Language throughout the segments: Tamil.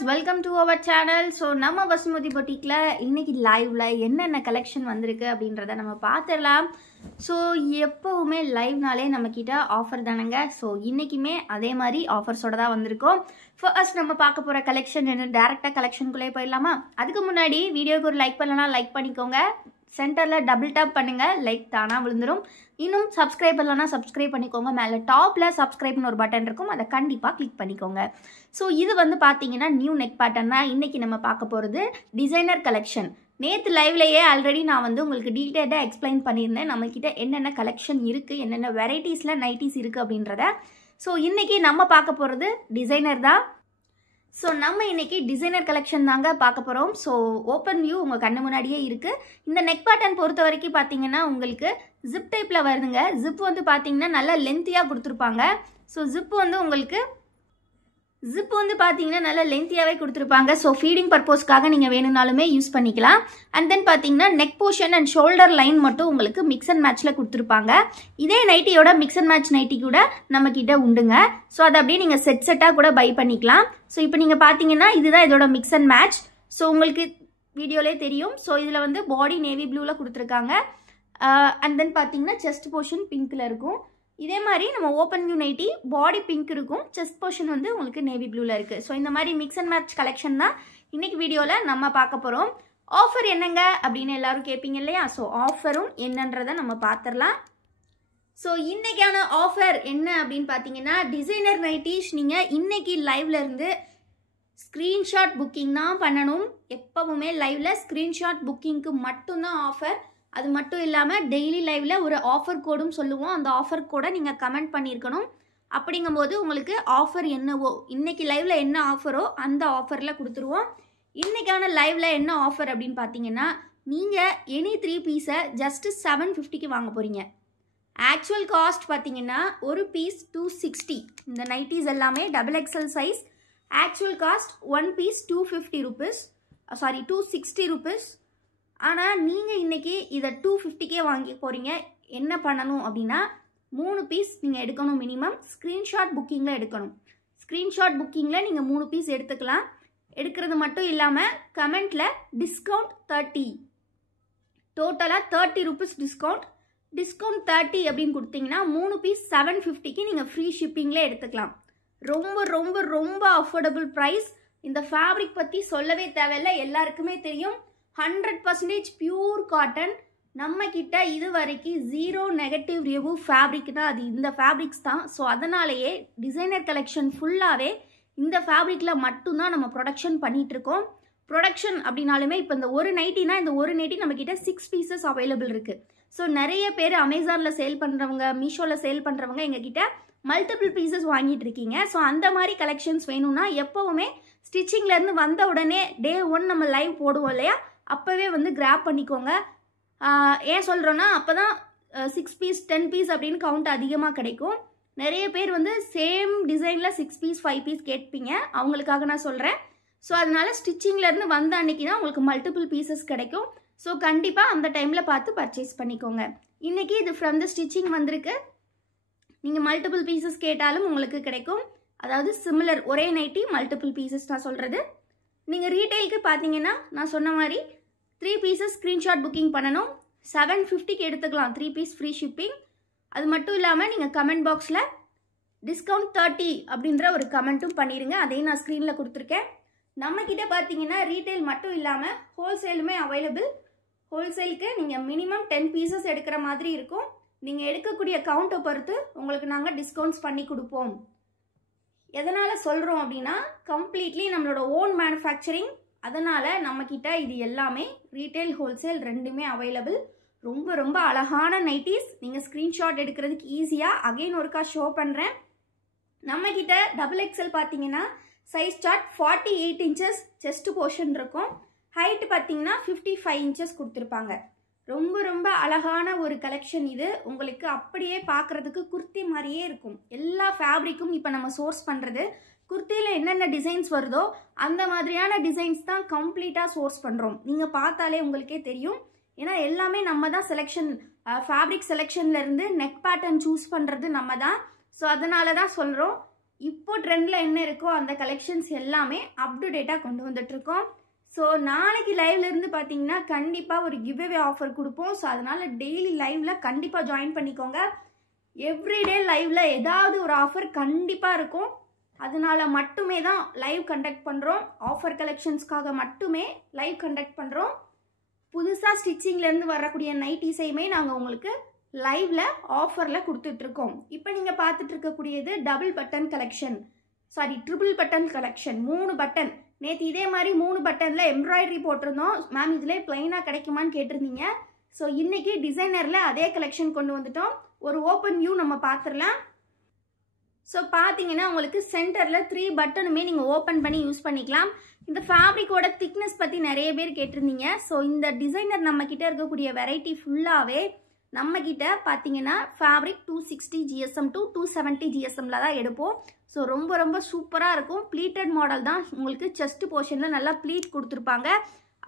viewers, welcome to our channel. So நம்ம வசுமதி பொட்டிக்ல இன்னைக்கு லைவ்ல என்னென்ன கலெக்ஷன் வந்திருக்கு அப்படின்றத நம்ம பார்த்திரலாம். ஸோ எப்பவுமே லைவ்னாலே நம்மக்கிட்ட ஆஃபர் தானங்க. ஸோ இன்றைக்குமே அதே மாதிரி ஆஃபர்ஸோட தான் வந்திருக்கோம். ஃபர்ஸ்ட் நம்ம பார்க்க போகிற கலெக்ஷன் என்ன, டேரெக்டாக கலெக்ஷனுக்குள்ளே போயிடலாமா? அதுக்கு முன்னாடி வீடியோக்கு ஒரு லைக் பண்ணலன்னா லைக் பண்ணிக்கோங்க. சென்டரில் டபுள் டேப் பண்ணுங்கள், லைக் தானாக விழுந்துடும். இன்னும் சப்ஸ்கிரைப் பண்ணலன்னா சப்ஸ்கிரைப் பண்ணிக்கோங்க. மேலே டாப்பில் சப்ஸ்கிரைப்னு ஒரு பட்டன் இருக்கும், அதை கண்டிப்பாக கிளிக் பண்ணிக்கோங்க. ஸோ இது வந்து பார்த்தீங்கன்னா நியூ நெக் பேட்டர்ன் தான் இன்றைக்கி நம்ம பார்க்க போகிறது. Designer collection. நேற்று லைவ்லேயே ஆல்ரெடி நான் வந்து உங்களுக்கு டீட்டெயிலாக எக்ஸ்பிளைன் பண்ணியிருந்தேன் நம்மக்கிட்ட என்னென்ன கலெக்ஷன் இருக்குது, என்னென்ன வெரைட்டிஸில் நைட்டிஸ் இருக்குது அப்படின்றத. ஸோ இன்றைக்கி நம்ம பார்க்க போகிறது டிசைனர் தான். ஸோ நம்ம இன்றைக்கி டிசைனர் கலெக்ஷன் தாங்க பார்க்க போகிறோம். ஸோ ஓப்பன் வியூ உங்கள் கண்ணு முன்னாடியே இருக்குது. இந்த நெக் பேட்டர்ன் பொறுத்த வரைக்கும் பார்த்தீங்கன்னா உங்களுக்கு ஜிப் டைப்பில் வருதுங்க. ஜிப் வந்து பார்த்தீங்கன்னா நல்லா லென்த்தியாக கொடுத்துருப்பாங்க. ஸோ ஜிப்பு வந்து பார்த்தீங்கன்னா நல்லா லென்த்தியாகவே கொடுத்துருப்பாங்க. ஸோ ஃபீடிங் பர்பஸ்க்காக நீங்கள் வேணும்னாலுமே யூஸ் பண்ணிக்கலாம். அண்ட் தென் பார்த்தீங்கன்னா neck portion and shoulder line மட்டும் உங்களுக்கு மிக்ஸ் அண்ட் மேட்ச்சில் கொடுத்துருப்பாங்க. இதே நைட்டியோட மிக்ஸ் அண்ட் மேட்ச் நைட்டி கூட நம்மக்கிட்ட உண்டுங்க. ஸோ அதை அப்படியே நீங்கள் செட்டாக கூட பை பண்ணிக்கலாம். ஸோ இப்போ நீங்கள் பார்த்தீங்கன்னா இதுதான் இதோட மிக்ஸ் அண்ட் மேட்ச். ஸோ உங்களுக்கு வீடியோலே தெரியும். ஸோ இதில் வந்து பாடி நேவி ப்ளூவில் கொடுத்துருக்காங்க. அண்ட் தென் பார்த்தீங்கன்னா செஸ்ட் போர்ஷன் பிங்க்கில் இருக்கும். இதே மாதிரி நம்ம open view nighty body pink இருக்கும், செஸ்ட் போர்ஷன் வந்து உங்களுக்கு நேவி ப்ளூவில் இருக்குது. ஸோ இந்த மாதிரி மிக்ஸ் அண்ட் மேட்ச் கலெக்ஷன் தான் இன்றைக்கி வீடியோவில் நம்ம பார்க்க போகிறோம். ஆஃபர் என்னங்க அப்படின்னு எல்லாரும் கேட்பீங்க இல்லையா? ஸோ ஆஃபரும் என்னன்றதை நம்ம பார்த்துடலாம். ஸோ இன்றைக்கான ஆஃபர் என்ன அப்படின்னு பார்த்தீங்கன்னா, டிசைனர் நைட்டிஸ் நீங்கள் இன்றைக்கி லைவ்ல இருந்து ஸ்க்ரீன்ஷாட் புக்கிங் தான் பண்ணணும். எப்பவுமே லைவ்ல ஸ்க்ரீன்ஷாட் புக்கிங்க்கு மட்டும்தான் ஆஃபர். அது மட்டும் இல்லாமல் டெய்லி லைவ்ல ஒரு ஆஃபர் கோடும் சொல்லுவோம். அந்த ஆஃபர் கோடை நீங்கள் கமெண்ட் பண்ணியிருக்கணும். அப்படிங்கும்போது உங்களுக்கு ஆஃபர் என்னவோ, இன்றைக்கி லைவ்ல என்ன ஆஃபரோ அந்த ஆஃபரில் கொடுத்துருவோம். இன்றைக்கான லைவ்ல என்ன ஆஃபர் அப்படின்னு பார்த்தீங்கன்னா, நீங்கள் எனி 3 பீஸை ஜஸ்ட்டு 750க்கு வாங்க போகிறீங்க. ஆக்சுவல் காஸ்ட் பார்த்தீங்கன்னா ஒரு பீஸ் 260. இந்த நைட்டிஸ் எல்லாமே XXL size. Actual cost 1 piece 250 rupees, 260 rupees. ஆனால் நீங்கள் இன்றைக்கி இதை 250க்கே வாங்கி போகிறீங்க. என்ன பண்ணணும் அப்படின்னா 3 பீஸ் நீங்கள் எடுக்கணும் மினிமம். ஸ்க்ரீன்ஷாட் புக்கிங்கில் எடுக்கணும். ஸ்க்ரீன்ஷாட் புக்கிங்கில் நீங்கள் 3 பீஸ் எடுத்துக்கலாம். எடுக்கிறது மட்டும் இல்லாமல் கமெண்ட்டில் டிஸ்கவுண்ட் 30, டோட்டலாக 30 ருபீஸ் டிஸ்கவுண்ட் 30 அப்படின்னு கொடுத்தீங்கன்னா 3 பீஸ் 750க்கு நீங்கள் ஃப்ரீ ஷிப்பிங்கில் எடுத்துக்கலாம். ரொம்ப ரொம்ப ரொம்ப அஃபோர்டபுள் ப்ரைஸ். இந்த ஃபேப்ரிக் பற்றி சொல்லவே தேவையில்லை, எல்லாருக்குமே தெரியும். 100% பியூர் காட்டன். நம்ம கிட்ட இது வரைக்கும் 0 நெகட்டிவ் ரிவ்யூ ஃபேப்ரிக் தான் அது, இந்த ஃபேப்ரிக்ஸ் தான். ஸோ அதனாலேயே டிசைனர் கலெக்ஷன் ஃபுல்லாகவே இந்த ஃபேப்ரிக்கில் மட்டும்தான் நம்ம ப்ரொடக்ஷன் பண்ணிகிட்ருக்கோம். ப்ரொடக்ஷன் அப்படின்னாலுமே இப்போ இந்த ஒரு நைட்டினா இந்த ஒரு நைட்டி நம்மக்கிட்ட 6 பீசஸ் அவைலபிள் இருக்குது. ஸோ நிறைய பேர் அமேசானில் சேல் பண்ணுறவங்க, மீஷோவில் சேல் பண்ணுறவங்க எங்ககிட்ட மல்டிபிள் பீசஸ் வாங்கிட்டு இருக்கீங்க. ஸோ அந்த மாதிரி கலெக்ஷன்ஸ் வேணும்னா எப்போவுமே ஸ்டிச்சிங்லேருந்து வந்த உடனே டே 1 நம்ம லைவ் போடுவோம் இல்லையா, அப்போவே வந்து கிராப் பண்ணிக்கோங்க. ஏன் சொல்கிறோன்னா அப்போ தான் 6 பீஸ் 10 பீஸ் அப்படின்னு கவுண்ட் அதிகமாக கிடைக்கும். நிறைய பேர் வந்து சேம் டிசைனில் 6 பீஸ் 5 பீஸ் கேட்பீங்க, அவங்களுக்காக நான் சொல்கிறேன். ஸோ அதனால் ஸ்டிச்சிங்லேருந்து வந்த அன்றைக்கி தான் உங்களுக்கு மல்டிபிள் பீசஸ் கிடைக்கும். ஸோ கண்டிப்பாக அந்த டைமில் பார்த்து பர்ச்சேஸ் பண்ணிக்கோங்க. இன்றைக்கி இது ஃப்ரம் த ஸ்டிச்சிங் வந்திருக்கு. நீங்கள் மல்டிபிள் பீசஸ் கேட்டாலும் உங்களுக்கு கிடைக்கும். அதாவது சிமிலர் ஒரே நைட்டி மல்டிபிள் பீசஸ் நான் சொல்கிறது. நீங்கள் ரீட்டெயிலுக்கு பார்த்தீங்கன்னா நான் சொன்ன மாதிரி 3 பீசஸ் ஸ்க்ரீன்ஷாட் புக்கிங் பண்ணணும். 750க்கு எடுத்துக்கலாம், 3 பீஸ் ஃப்ரீ ஷிப்பிங். அது மட்டும் இல்லாமல் நீங்கள் கமெண்ட் பாக்ஸில் டிஸ்கவுண்ட் 30 அப்படின்ற ஒரு கமெண்ட்டும் பண்ணிடுங்க. அதையும் நான் ஸ்க்ரீனில் கொடுத்துருக்கேன். நம்மக்கிட்ட பார்த்தீங்கன்னா ரீட்டெயில் மட்டும் இல்லாமல் ஹோல்சேலுமே அவைலபிள். ஹோல்சேலுக்கு நீங்கள் மினிமம் 10 பீசஸ் எடுக்கிற மாதிரி இருக்கும். நீங்கள் எடுக்கக்கூடிய கவுண்ட்டை பொறுத்து உங்களுக்கு நாங்கள் டிஸ்கவுண்ட்ஸ் பண்ணி கொடுப்போம். எதனால் சொல்கிறோம் அப்படின்னா கம்ப்ளீட்லி நம்மளோட ஓன் மேனுஃபேக்சரிங். அதனால் நம்மக்கிட்ட இது எல்லாமே ரீட்டெயில் ஹோல்சேல் ரெண்டுமே அவைலபிள். ரொம்ப ரொம்ப அழகான நைட்டிஸ். நீங்கள் ஸ்க்ரீன்ஷாட் எடுக்கிறதுக்கு ஈஸியாக அகைன் ஒருக்கா ஷோ பண்ணுறேன். நம்மக்கிட்ட XXL பார்த்தீங்கன்னா size chart 48 inches chest portion இருக்கும். ஹைட்டு பார்த்தீங்கன்னா 55 இன்ச்சஸ் கொடுத்துருப்பாங்க. ரொம்ப ரொம்ப அழகான ஒரு கலெக்ஷன் இது. உங்களுக்கு அப்படியே பார்க்குறதுக்கு குர்த்தி மாதிரியே இருக்கும். எல்லா ஃபேப்ரிக்கும் இப்போ நம்ம சோர்ஸ் பண்ணுறது குர்த்தியில் என்னென்ன டிசைன்ஸ் வருதோ அந்த மாதிரியான டிசைன்ஸ் தான் கம்ப்ளீட்டாக சோர்ஸ் பண்ணுறோம். நீங்கள் பார்த்தாலே உங்களுக்கே தெரியும். ஏன்னா எல்லாமே நம்ம தான் செலெக்ஷன், ஃபேப்ரிக் செலெக்ஷன்லேருந்து நெக் பேட்டர்ன் சூஸ் பண்ணுறது நம்ம தான். ஸோ அதனால தான் சொல்கிறோம். இப்போ ட்ரெண்டில் என்ன இருக்கோ அந்த கலெக்ஷன்ஸ் எல்லாமே அப் டு டேட்டாக கொண்டு வந்துட்ருக்கோம். ஸோ நாளைக்கு லைவ்லேருந்து பார்த்தீங்கன்னா கண்டிப்பாக ஒரு கிவ்அவே ஆஃபர் கொடுப்போம். ஸோ அதனால் டெய்லி லைவில் கண்டிப்பாக ஜாயின் பண்ணிக்கோங்க. எவ்ரிடே லைவில் ஏதாவது ஒரு ஆஃபர் கண்டிப்பாக இருக்கும். அதனால மட்டுமே தான் லைவ் கண்டக்ட் பண்ணுறோம். ஆஃபர் கலெக்ஷன்ஸ்க்காக மட்டுமே லைவ் கண்டக்ட் பண்ணுறோம். புதுசாக ஸ்டிச்சிங்லேருந்து வரக்கூடிய நைட்டிஸையுமே நாங்கள் உங்களுக்கு லைவ்ல ஆஃபரில் கொடுத்துட்ருக்கோம். இப்போ நீங்கள் பார்த்துட்டு இருக்கக்கூடியது double button collection, sorry triple button collection. 3 button. நேற்று இதே மாதிரி 3 பட்டனில் எம்ப்ராய்டரி போட்டிருந்தோம். மேம் இதில் பிளைனாக கிடைக்குமான்னு கேட்டிருந்தீங்க. ஸோ இன்றைக்கி டிசைனரில் அதே கலெக்ஷன் கொண்டு வந்துட்டோம். ஒரு ஓப்பன் வியூ நம்ம பார்த்துடலாம். ஸோ பார்த்தீங்கன்னா உங்களுக்கு சென்டரில் 3 பட்டனுமே நீங்கள் ஓப்பன் பண்ணி யூஸ் பண்ணிக்கலாம். இந்த ஃபேப்ரிக்கோட திக்னஸ் பற்றி நிறைய பேர் கேட்டிருந்தீங்க. ஸோ இந்த டிசைனர் நம்மக்கிட்ட இருக்கக்கூடிய வெரைட்டி ஃபுல்லாகவே நம்மக்கிட்ட பார்த்தீங்கன்னா ஃபேப்ரிக் 260 GSM to 270 GSMல தான் எடுப்போம். ஸோ ரொம்ப ரொம்ப சூப்பராக இருக்கும். ப்ளீட்டட் மாடல் தான். உங்களுக்கு செஸ்ட் போர்ஷனில் நல்லா ப்ளீட் கொடுத்துருப்பாங்க.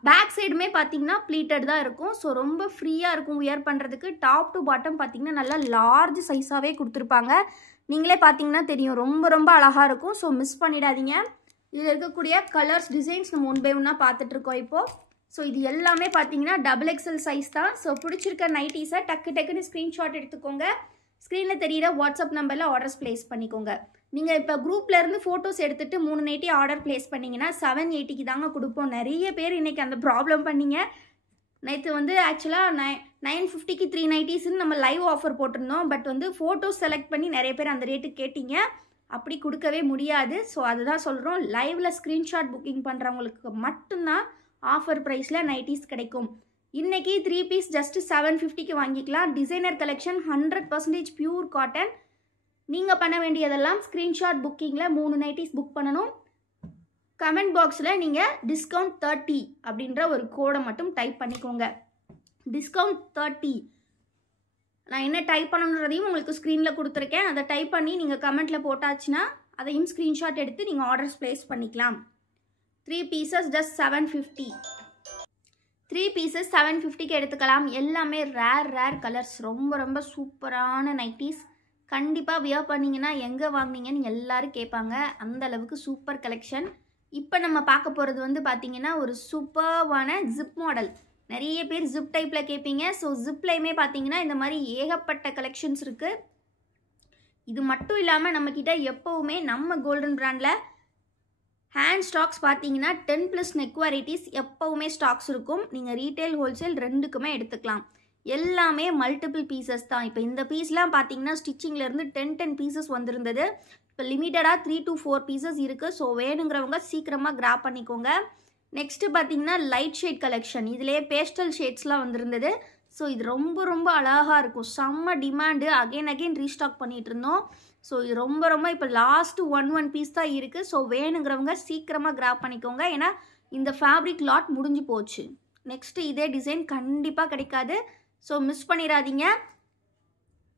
பேக் சைடுமே பார்த்தீங்கன்னா ப்ளீட்டட் தான் இருக்கும். ஸோ ரொம்ப ஃப்ரீயாக இருக்கும் வியர் பண்ணுறதுக்கு. டாப் டு பாட்டம் பார்த்தீங்கன்னா நல்லா லார்ஜ் சைஸாகவே கொடுத்துருப்பாங்க. நீங்களே பார்த்தீங்கன்னா தெரியும், ரொம்ப ரொம்ப அழகாக இருக்கும். ஸோ மிஸ் பண்ணிடாதீங்க. இதில் இருக்கக்கூடிய கலர்ஸ் டிசைன்ஸ் நம்ம ஒன் பை ஒன்னாக பார்த்துட்ருக்கோம் இப்போது. ஸோ இது எல்லாமே பார்த்தீங்கன்னா XXL சைஸ் தான். ஸோ பிடிச்சிருக்க நைட்டிஸை டக்குன்னு ஸ்க்ரீன்ஷாட் எடுத்துக்கோங்க. ஸ்க்ரீனில் தெரியிற வாட்ஸ்அப் நம்பரில் ஆர்டர்ஸ் ப்ளேஸ் பண்ணிக்கோங்க. நீங்கள் இப்போ குரூப்லேருந்து ஃபோட்டோஸ் எடுத்துகிட்டு 3 நைட்டி ஆர்டர் ப்ளேஸ் பண்ணிங்கன்னா 780க்கு தாங்க கொடுப்போம். நிறைய பேர் இன்றைக்கி அந்த ப்ராப்ளம் பண்ணிங்க. நேற்று வந்து ஆக்சுவலாக 950க்கு 3 நைட்டிஸ்ன்னு நம்ம லைவ் ஆஃபர் போட்டிருந்தோம். பட் வந்து ஃபோட்டோஸ் செலக்ட் பண்ணி நிறைய பேர் அந்த ரேட்டுக்கு கேட்டிங்க. அப்படி கொடுக்கவே முடியாது. ஸோ அதுதான் சொல்கிறோம், லைவில் ஸ்க்ரீன்ஷாட் புக்கிங் பண்ணுறவங்களுக்கு மட்டும்தான் ஆஃபர் ப்ரைஸில் நைட்டிஸ் கிடைக்கும். இன்றைக்கி 3 பீஸ் ஜஸ்ட் 750க்கு வாங்கிக்கலாம். Designer collection 100% pure cotton. நீங்கள் பண்ண வேண்டியதெல்லாம் ஸ்க்ரீன்ஷாட் புக்கிங்கில் 3 நைட்டிஸ் புக் பண்ணணும். கமெண்ட் பாக்ஸில் நீங்கள் டிஸ்கவுண்ட் 30 அப்படின்ற ஒரு கோடை மட்டும் டைப் பண்ணிக்கோங்க. டிஸ்கவுண்ட் 30 நான் என்ன டைப் பண்ணணுன்றதையும் உங்களுக்கு ஸ்க்ரீனில் கொடுத்துருக்கேன். அதை டைப் பண்ணி நீங்கள் கமெண்ட்டில் போட்டாச்சுன்னா அதையும் ஸ்க்ரீன்ஷாட் எடுத்து நீங்கள் ஆர்டர்ஸ் ப்ளேஸ் பண்ணிக்கலாம். 3 பீசஸ் ஜஸ்ட் 750. 3 பீசஸ் 750க்கு எடுத்துக்கலாம். எல்லாமே ரேர் கலர்ஸ். ரொம்ப ரொம்ப சூப்பரான நைட்டிஸ். கண்டிப்பாக வியர் பண்ணிங்கன்னா எங்கே வாங்கினீங்கன்னு எல்லோரும் கேட்பாங்க. அந்த அளவுக்கு சூப்பர் கலெக்ஷன். இப்போ நம்ம பார்க்க போகிறது வந்து பார்த்திங்கன்னா ஒரு சூப்பர்வான ஜிப் மாடல். நிறைய பேர் ஜிப் டைப்பில் கேட்பீங்க. ஸோ ஜிப்லையுமே பார்த்தீங்கன்னா இந்த மாதிரி ஏகப்பட்ட கலெக்ஷன்ஸ் இருக்குது. இது மட்டும் இல்லாமல் நம்மக்கிட்ட எப்போவுமே நம்ம கோல்டன் பிராண்டில் ஹேண்ட் ஸ்டாக்ஸ் பார்த்தீங்கன்னா 10+ நெக் வெரைட்டிஸ் எப்போவுமே ஸ்டாக்ஸ் இருக்கும். நீங்கள் ரீட்டைல் ஹோல்சேல் ரெண்டுக்குமே எடுத்துக்கலாம். எல்லாமே மல்டிபிள் பீசஸ் தான். இப்போ இந்த பீஸ்லாம் பார்த்தீங்கன்னா ஸ்டிச்சிங்லேருந்து 10 பீசஸ் வந்திருந்தது. இப்போ லிமிட்டடாக 3 to 4 பீசஸ் இருக்குது. ஸோ வேணுங்கிறவங்க சீக்கிரமாக கிராப் பண்ணிக்கோங்க. நெக்ஸ்ட்டு பார்த்தீங்கன்னா லைட் ஷேட் கலெக்ஷன். இதிலே பேஸ்டல் ஷேட்ஸ்லாம் வந்திருந்தது. ஸோ இது ரொம்ப ரொம்ப அழகாக இருக்கும். செம்ம டிமாண்டு. அகைன் ரீஸ்டாக் பண்ணிகிட்டு இருந்தோம். ஸோ இது ரொம்ப ரொம்ப இப்போ லாஸ்ட்டு 1 பீஸ் தான் இருக்குது. ஸோ வேணுங்கிறவங்க சீக்கிரமாக கிராப் பண்ணிக்கோங்க. ஏன்னா இந்த ஃபேப்ரிக் லாட் முடிஞ்சு போச்சு. நெக்ஸ்ட்டு இதே டிசைன் கண்டிப்பாக கிடைக்காது. ஸோ மிஸ் பண்ணிடாதீங்க.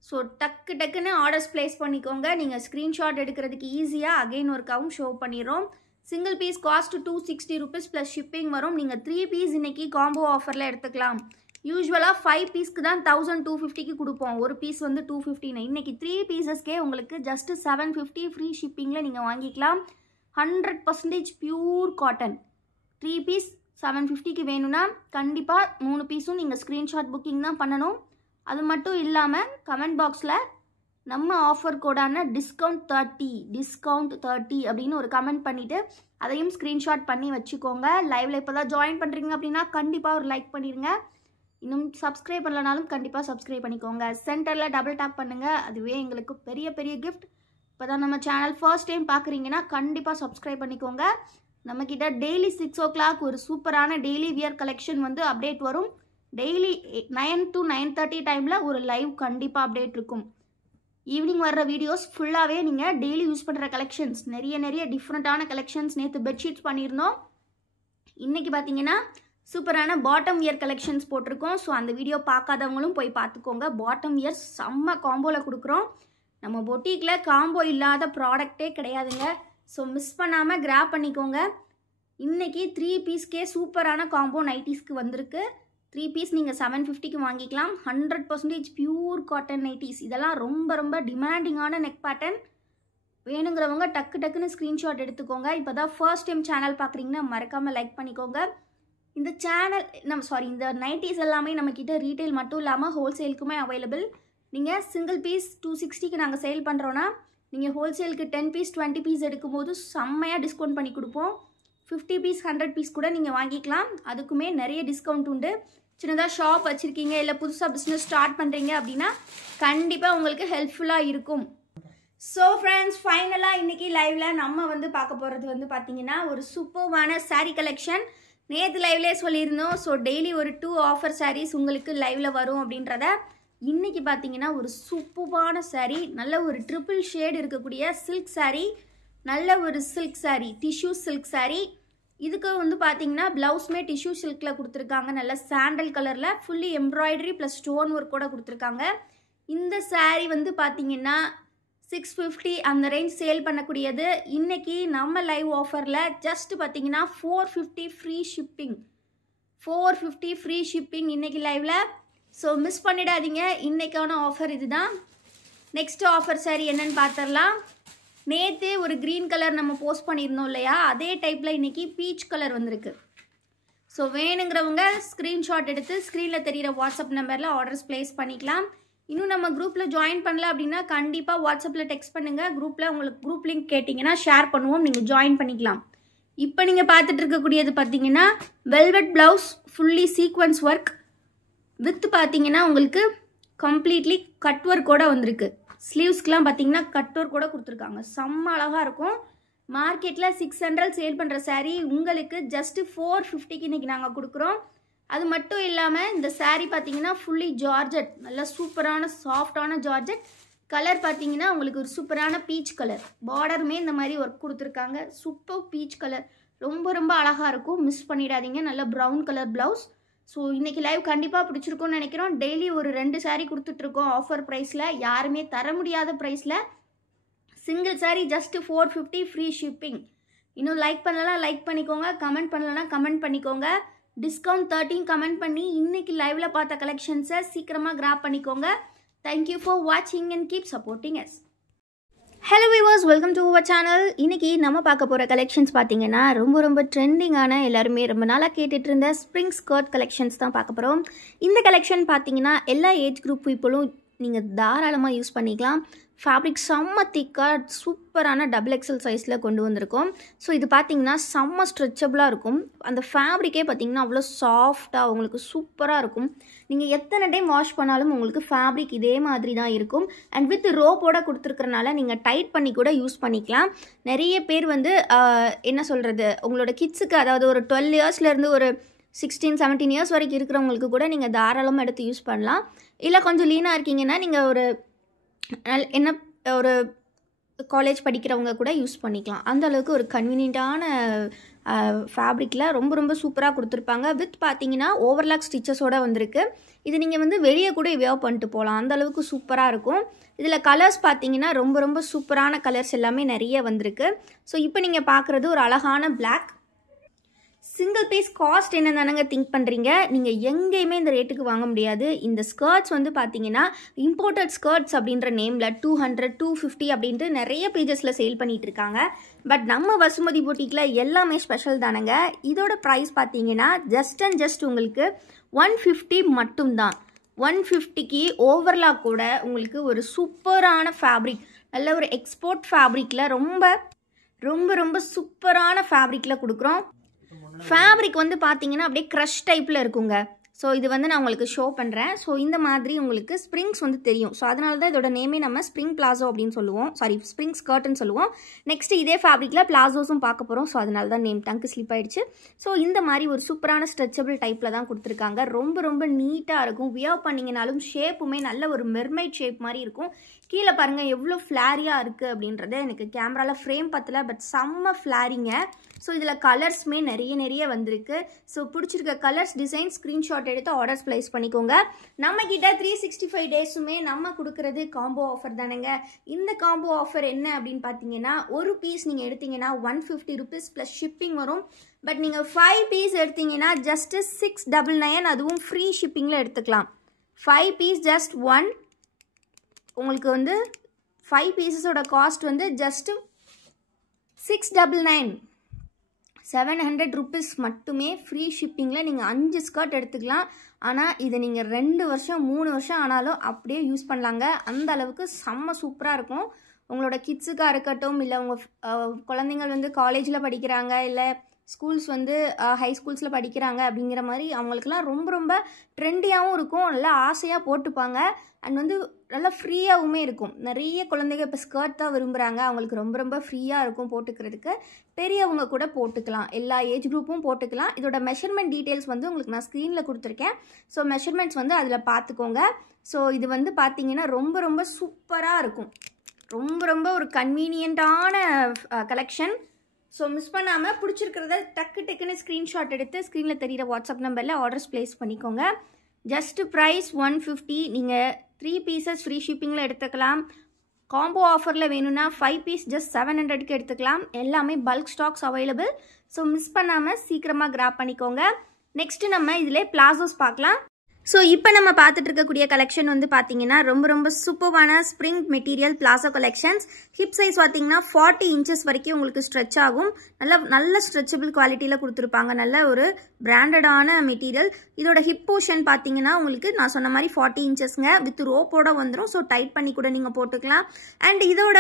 ஸோ டக்குன்னு ஆர்டர்ஸ் ப்ளேஸ் பண்ணிக்கோங்க. நீங்கள் ஸ்க்ரீன்ஷாட் எடுக்கிறதுக்கு ஈஸியாக அகைன் ஒரு கவுண்ட் ஷோ பண்ணிடுறோம். Single piece cost 260 rupees plus shipping வரும். நீங்கள் 3 பீஸ் இன்றைக்கி காம்போ ஆஃபரில் எடுத்துக்கலாம். யூஸ்வலாக 5 பீஸ்க்கு தான் 1250க்கு கொடுப்போம். ஒரு பீஸ் வந்து 250. இன்றைக்கி 3 பீசஸ்க்கே உங்களுக்கு ஜஸ்ட் 750 ஃப்ரீ ஷிப்பிங்கில் நீங்கள் வாங்கிக்கலாம். 100% பியூர் காட்டன். 3 பீஸ் 750க்கு வேணும்னா கண்டிப்பாக 3 பீஸும் நீங்கள் ஸ்க்ரீன்ஷாட் புக்கிங் தான் பண்ணணும். அது மட்டும் இல்லாமல் கமெண்ட் பாக்ஸில் நம்ம ஆஃபர் கோடான டிஸ்கவுண்ட் 30 அப்படின்னு ஒரு கமெண்ட் பண்ணிவிட்டு அதையும் ஸ்க்ரீன்ஷாட் பண்ணி வச்சுக்கோங்க. லைவில் இப்போ தான் ஜாயின் பண்ணுறீங்க அப்படின்னா கண்டிப்பாக ஒரு லைக் பண்ணிடுங்க. இன்னும் சப்ஸ்கிரைப் பண்ணலனாலும் கண்டிப்பாக சப்ஸ்கிரைப் பண்ணிக்கோங்க. சென்டரில் டபுள் டேப் பண்ணுங்கள். அதுவே எங்களுக்கு பெரிய கிஃப்ட். இப்போ தான் நம்ம சேனல் ஃபர்ஸ்ட் டைம் பார்க்குறீங்கன்னா கண்டிப்பாக சப்ஸ்கிரைப் பண்ணிக்கோங்க. நம்மக்கிட்ட டெய்லி 6 o'clock ஒரு சூப்பரான டெய்லி வியர் கலெக்ஷன் வந்து அப்டேட் வரும். டெய்லி 9 to 9:30 டைமில் ஒரு லைவ் கண்டிப்பாக அப்டேட் இருக்கும். ஈவினிங் வர்ற வீடியோஸ் ஃபுல்லாகவே நீங்கள் டெய்லி யூஸ் பண்ணுற கலெக்ஷன்ஸ் நிறைய டிஃப்ரெண்ட்டான கலெக்ஷன்ஸ். நேற்று பெட்ஷீட்ஸ் பண்ணியிருந்தோம். இன்றைக்கி பார்த்தீங்கன்னா சூப்பரான பாட்டம் வியர் கலெக்ஷன்ஸ் போட்டிருக்கோம். ஸோ அந்த வீடியோ பார்க்காதவங்களும் போய் பார்த்துக்கோங்க. பாட்டம் வியர் செம்ம காம்போவில் கொடுக்குறோம். நம்ம பொட்டிக்கில் காம்போ இல்லாத ப்ராடக்டே கிடையாதுங்க. ஸோ மிஸ் பண்ணாமல் கிராப் பண்ணிக்கோங்க. இன்றைக்கி 3 பீஸ்க்கே சூப்பரான காம்போ நைட்டிஸ்க்கு வந்திருக்கு. 3 பீஸ் நீங்கள் 750க்கு வாங்கிக்கலாம். 100% பியூர் காட்டன் நைட்டிஸ். இதெல்லாம் ரொம்ப ரொம்ப டிமாண்டிங்கான நெக் பேட்டர்ன். வேணுங்கிறவங்க டக்கு டக்குன்னு ஸ்க்ரீன்ஷாட் எடுத்துக்கோங்க. இப்போ தான் ஃபர்ஸ்ட் டைம் சேனல் பார்க்குறீங்கன்னா மறக்காமல் லைக் பண்ணிக்கோங்க. இந்த சேனல் இந்த நைட்டிஸ் எல்லாமே நம்மக்கிட்ட ரீட்டைல் மட்டும் இல்லாமல் ஹோல்சேலுக்குமே அவைலபிள். நீங்கள் சிங்கிள் பீஸ் 260க்கு நாங்கள் சேல் பண்ணுறோன்னா நீங்கள் ஹோல்சேலுக்கு 10 பீஸ் 20 பீஸ் எடுக்கும்போது செம்மையாக டிஸ்கவுண்ட் பண்ணி கொடுப்போம். 50 பீஸ் 100 பீஸ் கூட நீங்கள் வாங்கிக்கலாம். அதுக்குமே நிறைய டிஸ்கவுண்ட் உண்டு. சின்னதாக ஷாப் வச்சுருக்கீங்க இல்லை புதுசாக பிஸ்னஸ் ஸ்டார்ட் பண்ணுறீங்க அப்படின்னா கண்டிப்பாக உங்களுக்கு ஹெல்ப்ஃபுல்லாக இருக்கும். ஸோ ஃப்ரெண்ட்ஸ், ஃபைனலாக இன்றைக்கி லைவில் நம்ம பார்க்க போகிறது பார்த்தீங்கன்னா ஒரு சூப்பர்வான சாரீ கலெக்ஷன். நேற்று லைவ்லேயே சொல்லியிருந்தோம். ஸோ டெய்லி ஒரு 2 ஆஃபர் சாரீஸ் உங்களுக்கு லைவில் வரும் அப்படின்றத. இன்றைக்கி பார்த்தீங்கன்னா ஒரு சூப்பர்வான சாரீ, நல்ல ஒரு ட்ரிபிள் ஷேட் இருக்கக்கூடிய சில்க் சாரீ, நல்ல ஒரு silk sari, tissue silk sari. இதுக்கு பார்த்தீங்கன்னா ப்ளவுஸுமே டிஷ்யூ சில்கில் கொடுத்துருக்காங்க. நல்ல சாண்டல் கலரில் fully embroidery plus stone work கூட கொடுத்துருக்காங்க. இந்த சாரீ பார்த்தீங்கன்னா 650 அந்த ரேஞ்ச் சேல் பண்ணக்கூடியது. இன்றைக்கி நம்ம லைவ் ஆஃபரில் ஜஸ்ட் பார்த்தீங்கன்னா 450 ஃப்ரீ ஷிப்பிங். 450 ஃப்ரீ ஷிப்பிங் இன்றைக்கி லைவில். ஸோ மிஸ் பண்ணிடாதீங்க. இன்றைக்கான ஆஃபர் இதுதான். நெக்ஸ்ட் ஆஃபர் சாரி என்னன்னு பார்த்துடலாம். நேற்று ஒரு க்ரீன் கலர் நம்ம போஸ்ட் பண்ணியிருந்தோம் இல்லையா, அதே டைப்பில் இன்றைக்கி பீச் கலர் வந்திருக்கு. ஸோ வேணுங்கிறவங்க ஸ்க்ரீன்ஷாட் எடுத்து ஸ்க்ரீனில் தெரிகிற வாட்ஸ்அப் நம்பரில் ஆர்டர்ஸ் ப்ளேஸ் பண்ணிக்கலாம். இன்னும் நம்ம குரூப்பில் ஜாயின் பண்ணல அப்படின்னா கண்டிப்பாக வாட்ஸ்அப்பில் டெக்ஸ்ட் பண்ணுங்கள். குரூப்பில் உங்களுக்கு குரூப் லிங்க் கேட்டிங்கன்னா ஷேர் பண்ணுவோம், நீங்கள் ஜாயின் பண்ணிக்கலாம். இப்போ நீங்கள் பார்த்துட்டு இருக்கக்கூடியது பார்த்தீங்கன்னா velvet blouse, fully sequence work with பார்த்தீங்கன்னா உங்களுக்கு கம்ப்ளீட்லி கட் ஒர்க்கோட வந்திருக்கு. ஸ்லீவ்ஸ்க்கெலாம் பார்த்தீங்கன்னா கட் ஒர்க் கூட கொடுத்துருக்காங்க. செம்ம அழகாக இருக்கும். மார்க்கெட்டில் 600 சேல் பண்ணுற சாரீ உங்களுக்கு ஜஸ்ட்டு 450க்கு இன்றைக்கி நாங்கள் கொடுக்குறோம். அது மட்டும் இல்லாமல் இந்த சாரீ பார்த்தீங்கன்னா ஃபுல்லி ஜார்ஜெட், நல்ல சூப்பரான சாஃப்டான ஜார்ஜெட் கலர். பார்த்தீங்கன்னா உங்களுக்கு ஒரு சூப்பரான பீச் கலர், பார்டருமே இந்த மாதிரி ஒர்க் கொடுத்துருக்காங்க. சூப்பர் பீச் கலர், ரொம்ப ரொம்ப அழகாக இருக்கும். மிஸ் பண்ணிடாதீங்க. நல்ல ப்ரௌன் கலர் ப்ளவுஸ். ஸோ இன்றைக்கி லைவ் கண்டிப்பாக பிடிச்சிருக்கும்னு நினைக்கிறோம். டெய்லி ஒரு 2 சாரீ கொடுத்துட்ருக்கோம் ஆஃபர் ப்ரைஸில், யாருமே தர முடியாத ப்ரைஸில். Single saree just 450 free shipping. இன்னும் லைக் பண்ணலாம் லைக் பண்ணிக்கோங்க, கமெண்ட் பண்ணலன்னா கமெண்ட் பண்ணிக்கோங்க. டிஸ்கவுண்ட் 13 கமெண்ட் பண்ணி இன்னைக்கு லைவ்ல பார்த்த கலெக்ஷன்ஸை சீக்கிரமாக கிராப் பண்ணிக்கோங்க. தேங்க்யூ ஃபார் வாட்சிங் and keep supporting us. Hello viewers, welcome to our channel. இன்றைக்கி நம்ம பார்க்க போகிற கலெக்ஷன்ஸ் பார்த்தீங்கன்னா ரொம்ப ரொம்ப ட்ரெண்டிங்கான, எல்லாருமே ரொம்ப நாளாக கேட்டுட்டு இருந்த ஸ்ப்ரிங் ஸ்கர்ட் கலெக்ஷன்ஸ் தான் பார்க்க போகிறோம். இந்த கலெக்ஷன் பார்த்தீங்கன்னா எல்லா ஏஜ் குரூப் பீப்புளும் நீங்கள் தாராளமாக யூஸ் பண்ணிக்கலாம். ஃபேப்ரிக் செம்ம திக்காக சூப்பரான XXL சைஸில் கொண்டு வந்திருக்கோம். ஸோ இது பார்த்தீங்கன்னா செம்ம ஸ்ட்ரெச்சபிளாக இருக்கும். அந்த ஃபேப்ரிக்கே பார்த்தீங்கன்னா அவ்வளோ சாஃப்டாக உங்களுக்கு சூப்பராக இருக்கும். நீங்கள் எத்தனை டைம் வாஷ் பண்ணாலும் உங்களுக்கு ஃபேப்ரிக் இதே மாதிரி தான் இருக்கும். அண்ட் வித் ரோப்போட கொடுத்துருக்கறனால நீங்கள் டைட் பண்ணி கூட யூஸ் பண்ணிக்கலாம். நிறைய பேர் என்ன சொல்கிறது, உங்களோட கிட்ஸுக்கு, அதாவது ஒரு 12 இயர்ஸ்லேருந்து ஒரு 16-17 இயர்ஸ் வரைக்கும் இருக்கிறவங்களுக்கு கூட நீங்கள் தாராளமாக எடுத்து யூஸ் பண்ணலாம். இல்லை கொஞ்சம் லீனாக இருக்கீங்கன்னா நீங்கள் ஒரு காலேஜ் படிக்கிறவங்க கூட யூஸ் பண்ணிக்கலாம். அந்த அளவுக்கு ஒரு கன்வீனியண்ட்டான ஃபேப்ரிக்கில் ரொம்ப ரொம்ப சூப்பராக கொடுத்துருப்பாங்க. வித் பார்த்தீங்கன்னா ஓவர்லாக் ஸ்டிச்சஸோடு வந்திருக்கு. இது நீங்கள் வெளியே கூட வியர் பண்ணிட்டு போகலாம், அந்த அளவுக்கு சூப்பராக இருக்கும். இதில் கலர்ஸ் பார்த்தீங்கன்னா ரொம்ப ரொம்ப சூப்பரான கலர்ஸ் எல்லாமே நிறைய வந்திருக்கு. ஸோ இப்போ நீங்கள் பார்க்குறது ஒரு அழகான பிளாக். சிங்கிள் பீஸ் காஸ்ட் என்ன தானங்க திங்க் பண்ணுறீங்க? நீங்கள் எங்கேயுமே இந்த ரேட்டுக்கு வாங்க முடியாது. இந்த ஸ்கர்ட்ஸ் பார்த்தீங்கன்னா இம்போர்ட்டட் ஸ்கர்ட்ஸ் அப்படின்ற நேமில் 200, 250 அப்படின்ட்டு நிறைய பேஜஸில் சேல் பண்ணிகிட்டு இருக்காங்க. பட் நம்ம வசுமதி பொட்டிக்கில் எல்லாமே ஸ்பெஷல் தானங்க. இதோட ப்ரைஸ் பார்த்தீங்கன்னா ஜஸ்ட் உங்களுக்கு 150 மட்டும்தான். 150க்கு ஓவர்லாக் கூட உங்களுக்கு ஒரு சூப்பரான ஃபேப்ரிக், நல்ல ஒரு எக்ஸ்போர்ட் ஃபேப்ரிக்கில் ரொம்ப ரொம்ப ரொம்ப சூப்பரான ஃபேப்ரிக்கில் கொடுக்குறோம். ஃபேப்ரிக் பார்த்தீங்கன்னா அப்படியே க்ரஷ் டைப்பில் இருக்குங்க. ஸோ இது நான் உங்களுக்கு ஷோ பண்ணுறேன். ஸோ இந்த மாதிரி உங்களுக்கு ஸ்ப்ரிங்ஸ் தெரியும். ஸோ அதனால தான் இதோட நேமே நம்ம ஸ்ப்ரிங் பிளாசோ அப்படின்னு சொல்லுவோம், ஸ்ப்ரிங் ஸ்கர்ட்னு சொல்லுவோம். நெக்ஸ்ட் இதே ஃபேப்ரிக்கில் பிளாசோஸும் பார்க்க போகிறோம். ஸோ அதனால தான் நேம் டங்கு ஸ்லிப் ஆகிடுச்சு. ஸோ இந்த மாதிரி ஒரு சூப்பரான ஸ்ட்ரெச்சபிள் டைப்பில் தான் கொடுத்துருக்காங்க. ரொம்ப ரொம்ப நீட்டாக இருக்கும். வியர் பண்ணிங்கனாலும் ஷேப்புமே நல்ல ஒரு மெர்மைட் ஷேப் மாதிரி இருக்கும். கீழே பாருங்கள் எவ்வளோ ஃப்ளாரியாக இருக்குது அப்படின்றத எனக்கு கேமராவில் ஃப்ரேம் பத்தல, பட் செம்ம ஃப்ளாரிங்க. ஸோ இதில் கலர்ஸுமே நிறைய வந்திருக்கு. ஸோ பிடிச்சிருக்க கலர்ஸ் டிசைன் ஸ்க்ரீன்ஷாட் எடுத்து ஆர்டர்ஸ் ப்ளேஸ் பண்ணிக்கோங்க. நம்மக்கிட்ட 365 டேஸுமே நம்ம கொடுக்குறது காம்போ ஆஃபர் தானேங்க. இந்த காம்போ ஆஃபர் என்ன அப்படின்னு பார்த்தீங்கன்னா, ஒரு பீஸ் நீங்கள் எடுத்தீங்கன்னா 150 rupees ப்ளஸ் ஷிப்பிங் வரும். பட் நீங்கள் 5 பீஸ் எடுத்தீங்கன்னா ஜஸ்ட்டு 699, அதுவும் ஃப்ரீ ஷிப்பிங்கில் எடுத்துக்கலாம். 5 பீஸ் ஜஸ்ட் 1 உங்களுக்கு 5 பீசஸோட காஸ்ட் வந்து ஜஸ்ட் 699 700 rupees மட்டுமே. ஃப்ரீ ஷிப்பிங்கில் நீங்கள் 5 ஸ்கர்ட் எடுத்துக்கலாம். ஆனால் இதை நீங்கள் 2 வருஷம் 3 வருஷம் ஆனாலும் அப்படியே யூஸ் பண்ணலாங்க. அந்த அளவுக்கு செம்ம சூப்பராக இருக்கும். உங்களோட கிட்ஸுக்காக இருக்கட்டும், இல்லை உங்கள் குழந்தைங்கள் வந்து காலேஜில் படிக்கிறாங்க, இல்லை ஸ்கூல்ஸ் வந்து ஹை ஸ்கூல்ஸில் படிக்கிறாங்க அப்படிங்கிற மாதிரி அவங்களுக்குலாம் ரொம்ப ரொம்ப ட்ரெண்டியாகவும் இருக்கும். நல்லா ஆசையாக போட்டுப்பாங்க. அண்ட் வந்து நல்லா ஃப்ரீயாகவுமே இருக்கும். நிறைய குழந்தைங்க இப்போ ஸ்கர்ட் தான் விரும்புகிறாங்க. அவங்களுக்கு ரொம்ப ரொம்ப ஃப்ரீயாக இருக்கும் போட்டுக்கிறதுக்கு. பெரியவங்க கூட போட்டுக்கலாம். எல்லா ஏஜ் குரூப்பும் போட்டுக்கலாம். இதோட மெஷர்மெண்ட் டீட்டெயில்ஸ் வந்து உங்களுக்கு நான் ஸ்க்ரீனில் கொடுத்துருக்கேன். ஸோ மெஷர்மெண்ட்ஸ் வந்து அதில் பார்த்துக்கோங்க. ஸோ இது வந்து பார்த்தீங்கன்னா ரொம்ப ரொம்ப சூப்பராக இருக்கும். ரொம்ப ரொம்ப ஒரு கன்வீனியண்ட்டான கலெக்ஷன். ஸோ மிஸ் பண்ணாமல் பிடிச்சிருக்கிறத டக்குன்னு ஸ்க்ரீன்ஷாட் எடுத்து ஸ்க்ரீனில் தெரிகிற வாட்ஸ்அப் நம்பரில் ஆர்டர்ஸ் ப்ளேஸ் பண்ணிக்கோங்க. Just price 150. நீங்கள் 3 பீசஸ் ஃப்ரீ ஷிப்பிங்கில் எடுத்துக்கலாம். காம்போ ஆஃபரில் வேணும்னா 5 பீஸ் ஜஸ்ட் 700க்கு எடுத்துக்கலாம். எல்லாமே bulk stocks available. So miss பண்ணாமல் சீக்கிரமாக கிராப் பண்ணிக்கோங்க. நெக்ஸ்ட்டு நம்ம இதில் பிளாசோஸ் பார்க்கலாம். ஸோ இப்போ நம்ம பார்த்துட்டு இருக்கக்கூடிய கலெக்ஷன் வந்து பார்த்தீங்கன்னா ரொம்ப ரொம்ப சூப்பரான spring material palazzo collections. Hip size பார்த்தீங்கன்னா 40 இன்ச்சஸ் வரைக்கும் உங்களுக்கு ஸ்ட்ரெச் ஆகும். நல்ல ஸ்ட்ரெச்சபிள் குவாலிட்டியில் கொடுத்துருப்பாங்க. நல்ல ஒரு பிராண்டடான மெட்டீரியல். இதோட ஹிப் போர்ஷன் பார்த்தீங்கன்னா உங்களுக்கு நான் சொன்ன மாதிரி 40 இன்ச்சஸ்ங்க. வித் ரோப்போட வந்துடும். ஸோ டைட் பண்ணி கூட நீங்கள் போட்டுக்கலாம். அண்ட் இதோட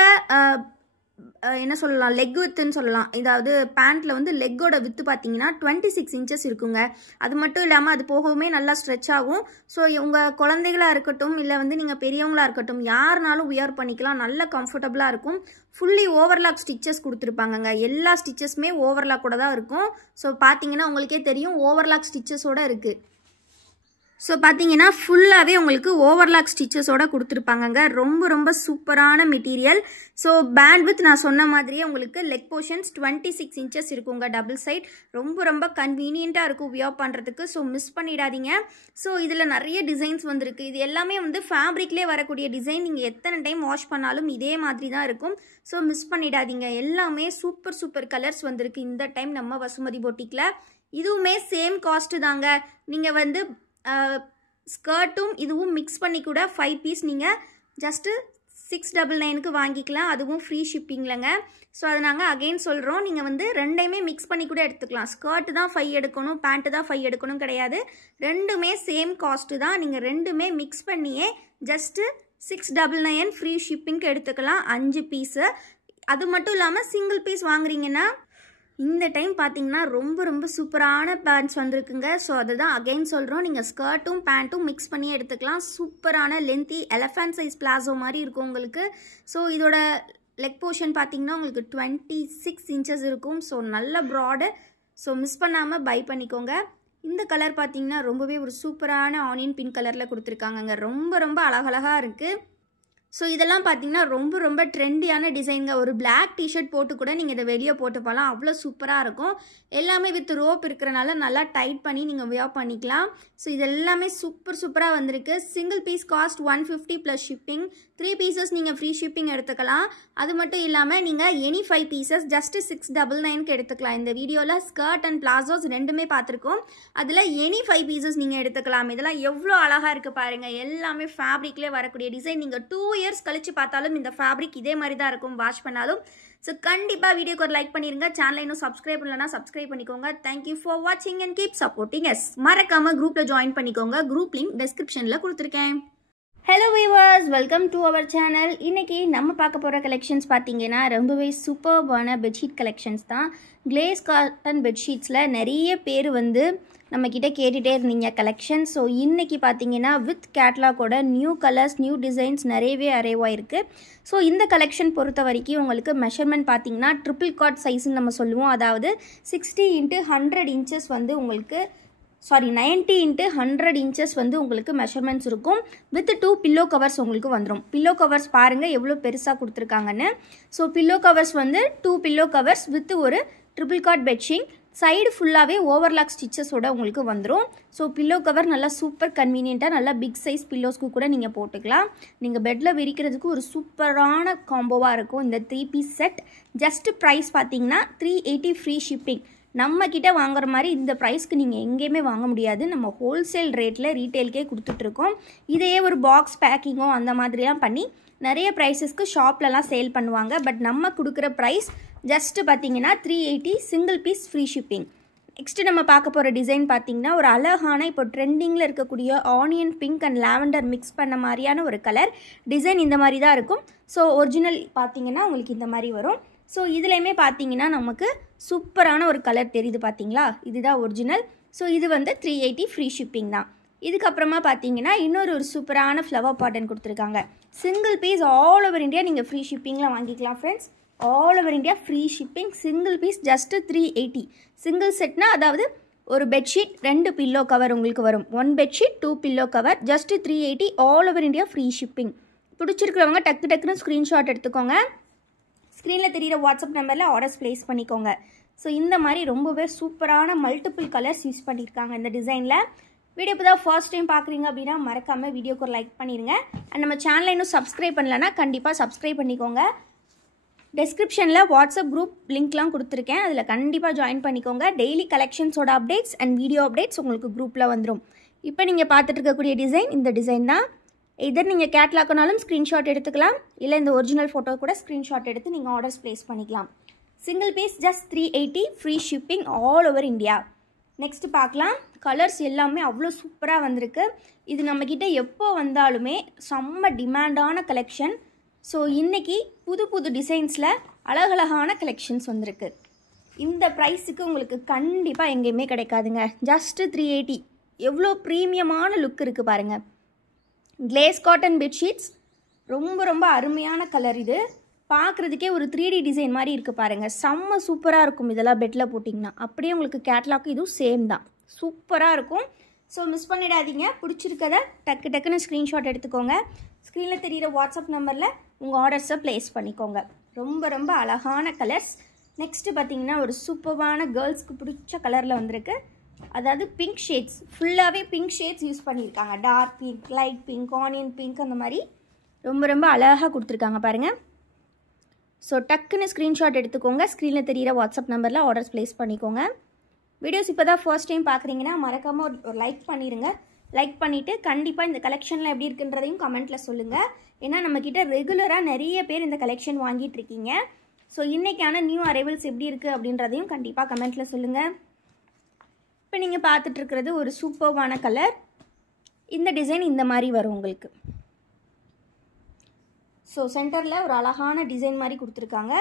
என்ன சொல்லலாம், லெக் வித்துன்னு சொல்லலாம். இதாவது பேண்ட்டில் வந்து லெக்கோட வித்து பார்த்தீங்கன்னா 26 இன்ச்சஸ் இருக்குங்க. அது மட்டும் இல்லாமல் அது போகவுமே நல்லா ஸ்ட்ரெச் ஆகும். ஸோ உங்கள் குழந்தைகளாக இருக்கட்டும், இல்லை வந்து நீங்கள் பெரியவங்களாக இருக்கட்டும், யாருனாலும் வியர் பண்ணிக்கலாம். நல்ல கம்ஃபர்டபுளாக இருக்கும். ஃபுல்லி ஓவர்லாக் ஸ்டிச்சஸ் கொடுத்துருப்பாங்கங்க. எல்லா ஸ்டிச்சஸுமே ஓவர்லாக் கூட தான் இருக்கும். ஸோ பார்த்தீங்கன்னா உங்களுக்கே தெரியும் ஓவர்லாக் ஸ்டிச்சஸோட இருக்குது. ஸோ பார்த்தீங்கன்னா ஃபுல்லாகவே உங்களுக்கு ஓவர்லாக் ஸ்டிச்சஸோடு கொடுத்துருப்பாங்கங்க. ரொம்ப ரொம்ப சூப்பரான மெட்டீரியல். ஸோ பேண்ட்வித் நான் சொன்ன மாதிரியே உங்களுக்கு லெக் போர்ஷன்ஸ் 26 இன்ச்சஸ் இருக்குங்க. Double side. ரொம்ப ரொம்ப கன்வீனியண்ட்டாக இருக்கும் வியர் பண்ணுறதுக்கு. ஸோ மிஸ் பண்ணிடாதீங்க. ஸோ இதில் நிறைய டிசைன்ஸ் வந்துருக்கு. இது எல்லாமே வந்து ஃபேப்ரிக்லேயே வரக்கூடிய டிசைன். நீங்கள் எத்தனை டைம் வாஷ் பண்ணாலும் இதே மாதிரி தான் இருக்கும். ஸோ மிஸ் பண்ணிடாதீங்க. எல்லாமே சூப்பர் கலர்ஸ் வந்திருக்கு இந்த டைம் நம்ம வசுமதி பொட்டிக்கில். இதுவுமே சேம் காஸ்ட்டு தாங்க. நீங்கள் வந்து ஸ்கர்ட்டும் இதுவும் மிக்ஸ் பண்ணி கூட 5 பீஸ் நீங்கள் ஜஸ்ட்டு 699க்கு வாங்கிக்கலாம். அதுவும் ஃப்ரீ ஷிப்பிங்லங்க. ஸோ அதை நாங்கள் அகெயின் சொல்கிறோம். நீங்கள் வந்து ரெண்டையுமே மிக்ஸ் பண்ணி கூட எடுத்துக்கலாம். ஸ்கர்ட்டு தான் 5 எடுக்கணும், பேண்ட்டு தான் 5 எடுக்கணும் கிடையாது. ரெண்டுமே சேம் காஸ்ட்டு தான். நீங்கள் ரெண்டுமே மிக்ஸ் பண்ணியே ஜஸ்ட்டு 699 ஃப்ரீ ஷிப்பிங்க்கு எடுத்துக்கலாம் 5 பீஸு. அது மட்டும் இல்லாமல் சிங்கிள் பீஸ் வாங்குறீங்கன்னா இந்த டைம் பார்த்தீங்கன்னா ரொம்ப ரொம்ப சூப்பரான பேண்ட்ஸ் வந்திருக்குங்க. ஸோ அதுதான் அகெயின் சொல்கிறோம். நீங்கள் ஸ்கர்ட்டும் பேண்ட்டும் மிக்ஸ் பண்ணி எடுத்துக்கலாம். சூப்பரான லென்த்தி எலஃபண்ட் சைஸ் பிளாசோ மாதிரி இருக்கும் உங்களுக்கு. ஸோ இதோட லெக் போர்ஷன் பார்த்தீங்கன்னா உங்களுக்கு 26 இன்ச்சஸ் இருக்கும். ஸோ நல்ல ப்ராடு. ஸோ மிஸ் பண்ணாமல் பை பண்ணிக்கோங்க. இந்த கலர் பார்த்தீங்கன்னா ரொம்பவே ஒரு சூப்பரான ஆனியன் பிங்க் கலரில் கொடுத்துருக்காங்கங்க. ரொம்ப ரொம்ப அழகழகாக இருக்குது. ஸோ இதெல்லாம் பார்த்தீங்கன்னா ரொம்ப ரொம்ப ட்ரெண்டியான டிசைனுங்க. ஒரு பிளாக் டிஷர்ட் போட்டு கூட நீங்கள் இதை வெளியே போட்டு போகலாம். அவ்வளோ சூப்பராக இருக்கும். எல்லாமே வித் ரோப் இருக்கிறனால நல்லா டைட் பண்ணி நீங்கள் வியர் பண்ணிக்கலாம். ஸோ இது எல்லாமே சூப்பராக வந்திருக்கு. Single piece cost 150 plus shipping. 3 pieces நீங்கள் ஃப்ரீ ஷிப்பிங் எடுத்துக்கலாம். அது மட்டும் இல்லாமல் நீங்கள் எனி 5 பீசஸ் ஜஸ்ட்டு 699க்கு எடுத்துக்கலாம். இந்த வீடியோவில் ஸ்கர்ட் அண்ட் பிளாசோஸ் ரெண்டுமே பார்த்துருக்கோம். அதில் எனி 5 பீசஸ் நீங்கள் எடுத்துக்கலாம். இதெல்லாம் எவ்வளோ அழகாக இருக்குது பாருங்கள். எல்லாமே ஃபேப்ரிக்லேயே வரக்கூடிய டிசைன். நீங்கள் 2 இயர்ஸ் கழிச்சு பார்த்தாலும் இந்த ஃபேப்ரிக் இதே மாதிரி தான் இருக்கும் வாஷ் பண்ணாலும். ஸோ கண்டிப்பாக வீடியோக்கு ஒரு லைக் பண்ணிடுங்க. சேனலை இன்னும் சப்ஸ்கிரைப் பண்ணலன்னா சப்ஸ்கிரைப் பண்ணிக்கோங்க. தேங்க்யூ ஃபார் வாட்சிங் அண்ட் கீப் சப்போர்ட்டிங் எஸ். மறக்காமல் குரூப்பில் ஜாயின் பண்ணிக்கோங்க. குரூப் லிங்க் டிஸ்கிரிப்ஷனில் கொடுத்துருக்கேன். Hello viewers, welcome to our channel. இன்றைக்கி நம்ம பார்க்க போகிற கலெக்ஷன்ஸ் பார்த்தீங்கன்னா ரொம்பவே சூப்பர்பான பெட்ஷீட் கலெக்ஷன்ஸ் தான். கிளேஸ் காட்டன் பெட்ஷீட்ஸில் நிறைய பேர் வந்து நம்மக்கிட்ட கேட்டுகிட்டே இருந்தீங்க கலெக்ஷன். ஸோ இன்றைக்கி பார்த்தீங்கன்னா வித் கேட்லாகோட நியூ கலர்ஸ் நியூ டிசைன்ஸ் நிறையவே அரைவாயிருக்கு. ஸோ இந்த கலெக்ஷன் பொறுத்த வரைக்கும் உங்களுக்கு மெஷர்மெண்ட் பார்த்தீங்கன்னா ட்ரிபிள் காட் சைஸ்ன்னு நம்ம சொல்லுவோம். அதாவது 60 × 100 இன்ச்சஸ் வந்து உங்களுக்கு 90 × 100 இன்ச்சஸ் வந்து உங்களுக்கு மெஷர்மெண்ட்ஸ் இருக்கும். வித் 2 பில்லோ கவர்ஸ் உங்களுக்கு வந்துடும். பில்லோ கவர்ஸ் பாருங்கள் எவ்வளோ பெருசாக கொடுத்துருக்காங்கன்னு. ஸோ பில்லோ கவர்ஸ் வந்து 2 பில்லோ கவர்ஸ் வித் ஒரு ட்ரிபிள் காட் பெட்ஷீட் சைடு ஃபுல்லாகவே ஓவர்லாக் ஸ்டிச்சஸோட உங்களுக்கு வந்துடும். ஸோ பில்லோ கவர் நல்லா சூப்பர் கன்வீனியண்ட்டாக நல்லா பிக் சைஸ் பில்லோஸ்க்கு கூட நீங்கள் போட்டுக்கலாம். நீங்கள் பெட்டில் விரிக்கிறதுக்கு ஒரு சூப்பரான காம்போவாக இருக்கும் இந்த 3 பீஸ் செட். ஜஸ்ட் ப்ரைஸ் பார்த்தீங்கன்னா 380 ஃப்ரீ ஷிப்பிங். நம்மக்கிட்ட வாங்குற மாதிரி இந்த ப்ரைஸ்க்கு நீங்கள் எங்கேயுமே வாங்க முடியாது. நம்ம ஹோல்சேல் ரேட்டில் ரீட்டெயிலுக்கே கொடுத்துட்ருக்கோம். இதையே ஒரு பாக்ஸ் பேக்கிங்கோ அந்த மாதிரிலாம் பண்ணி நிறைய ப்ரைஸஸ்க்கு ஷாப்லலாம் சேல் பண்ணுவாங்க. பட் நம்ம கொடுக்குற ப்ரைஸ் ஜஸ்ட்டு பார்த்தீங்கன்னா 380 single piece free shipping. Next நம்ம பார்க்க போகிற டிசைன் பார்த்தீங்கன்னா ஒரு அழகான இப்போ ட்ரெண்டிங்கில் இருக்கக்கூடிய onion pink and lavender mix பண்ண மாதிரியான ஒரு கலர் டிசைன். இந்த மாதிரி தான் இருக்கும். ஸோ ஒரிஜினல் பார்த்தீங்கன்னா உங்களுக்கு இந்த மாதிரி வரும். ஸோ இதுலேயுமே பார்த்தீங்கன்னா நமக்கு சூப்பரான ஒரு கலர் தெரியுது பார்த்தீங்களா, இதுதான் ஒரிஜினல். ஸோ இது வந்து 380 ஃப்ரீ ஷிப்பிங் தான். இதுக்கப்புறமா பார்த்தீங்கன்னா இன்னொரு சூப்பரான ஃப்ளவர் பாட்டன் கொடுத்துருக்காங்க. Single piece all over India நீங்கள் ஃப்ரீ ஷிப்பிங்கில் வாங்கிக்கலாம் friends. All over India free shipping. Single piece just 380. Single செட்னா அதாவது ஒரு பெட்ஷீட் 2 பில்லோ கவர் உங்களுக்கு வரும். 1 bedsheet 2 pillow cover just 380 all over India free shipping. பிடிச்சிருக்கிறவங்க டக்குன்னு ஸ்க்ரீன்ஷாட் எடுத்துக்கோங்க. ஸ்க்ரீனில் தெரிகிற வாட்ஸ்அப் நம்பரில் ஆர்டர்ஸ் ப்ளேஸ் பண்ணிக்கோங்க. ஸோ இந்த மாதிரி ரொம்பவே சூப்பரான மல்டிபிள் கலர்ஸ் யூஸ் பண்ணியிருக்காங்க இந்த டிசைனில். வீடியோ இப்போ தான் ஃபர்ஸ்ட் டைம் பார்க்குறீங்க அப்படின்னா மறக்காமல் வீடியோக்கு ஒரு லைக் பண்ணிடுங்க. அண்ட் நம்ம சேனலை இன்னும் சப்ஸ்கிரைப் பண்ணலன்னா கண்டிப்பாக சப்ஸ்கிரைப் பண்ணிக்கோங்க. டெஸ்கிரிப்ஷனில் வாட்ஸ்அப் குரூப் லிங்க்லாம் கொடுத்துருக்கேன், அதில் கண்டிப்பாக ஜாயின் பண்ணிக்கோங்க. டெய்லி கலெக்ஷன்ஸோட அப்டேட்ஸ் அண்ட் வீடியோ அப்டேட்ஸ் உங்களுக்கு குரூப்பில் வந்துடும். இப்போ நீங்கள் பார்த்துட்டு இருக்கக்கூடிய டிசைன் இந்த டிசைன் தான். இதர் நீங்கள் கேட்லாக்குனாலும் ஸ்க்ரீன்ஷாட் எடுத்துக்கலாம், இல்லை இந்த ஒரிஜினல் ஃபோட்டோ கூட ஸ்க்ரீன்ஷாட் எடுத்து நீங்கள் ஆர்டர்ஸ் ப்ளேஸ் பண்ணிக்கலாம். Single piece just 380 free shipping all over India. Next பார்க்கலாம். கலர்ஸ் எல்லாமே அவ்வளோ சூப்பராக வந்திருக்கு. இது நம்மக்கிட்ட எப்போ வந்தாலுமே செம்ம டிமாண்டான கலெக்ஷன். ஸோ இன்றைக்கி புது டிசைன்ஸில் அழகழகான கலெக்ஷன்ஸ் வந்திருக்கு. இந்த ப்ரைஸுக்கு உங்களுக்கு கண்டிப்பாக எங்கேயுமே கிடைக்காதுங்க. ஜஸ்ட்டு 380. எவ்வளோ ப்ரீமியமான லுக் இருக்குது பாருங்கள். கிளேஸ் காட்டன் பெட்ஷீட்ஸ் ரொம்ப அருமையான கலர். இது பார்க்குறதுக்கே ஒரு 3D டிசைன் மாதிரி இருக்குது பாருங்கள். செம்ம சூப்பராக இருக்கும் இதெல்லாம் பெட்டில் போட்டிங்கன்னா. அப்படியே உங்களுக்கு கேட்லாக்கு இதுவும் சேம் தான், சூப்பராக இருக்கும். ஸோ மிஸ் பண்ணிடாதீங்க. பிடிச்சிருக்கதை டக்குன்னு ஸ்க்ரீன்ஷாட் எடுத்துக்கோங்க. ஸ்க்ரீனில் தெரிகிற வாட்ஸ்அப் நம்பரில் உங்கள் ஆர்டர்ஸை ப்ளேஸ் பண்ணிக்கோங்க. ரொம்ப அழகான கலர்ஸ். நெக்ஸ்ட்டு பார்த்தீங்கன்னா ஒரு சூப்பரான கேர்ள்ஸ்க்கு பிடிச்ச கலரில் வந்திருக்கு. அதாவது பிங்க் ஷேட்ஸ், ஃபுல்லாகவே பிங்க் ஷேட்ஸ் யூஸ் பண்ணியிருக்காங்க. Dark pink, light pink, onion pink, அந்த மாதிரி ரொம்ப அழகாக கொடுத்துருக்காங்க பாருங்கள். ஸோ டக்குன்னு ஸ்க்ரீன்ஷாட் எடுத்துக்கோங்க. ஸ்க்ரீனில் தெரிகிற வாட்ஸ்அப் நம்பரில் ஆர்டர்ஸ் ப்ளேஸ் பண்ணிக்கோங்க. வீடியோஸ் இப்போ தான் ஃபர்ஸ்ட் டைம் பார்க்குறீங்கன்னா மறக்காமல் ஒரு லைக் பண்ணிடுங்க. லைக் பண்ணிவிட்டு கண்டிப்பாக இந்த கலெக்ஷனில் எப்படி இருக்குன்றதையும் கமெண்ட்டில் சொல்லுங்கள். ஏன்னா நம்மக்கிட்ட ரெகுலராக நிறைய பேர் இந்த கலெக்ஷன் வாங்கிட்டு இருக்கீங்க. ஸோ இன்றைக்கான நியூ அரைவல்ஸ் எப்படி இருக்குது அப்படின்றதையும் கண்டிப்பாக கமெண்ட்டில் சொல்லுங்கள். இப்போ நீங்கள் பார்த்துட்ருக்கிறது ஒரு சூப்பர்வான கலர். இந்த டிசைன் இந்த மாதிரி வரும் உங்களுக்கு. ஸோ சென்டரில் ஒரு அழகான டிசைன் மாதிரி கொடுத்துருக்காங்க.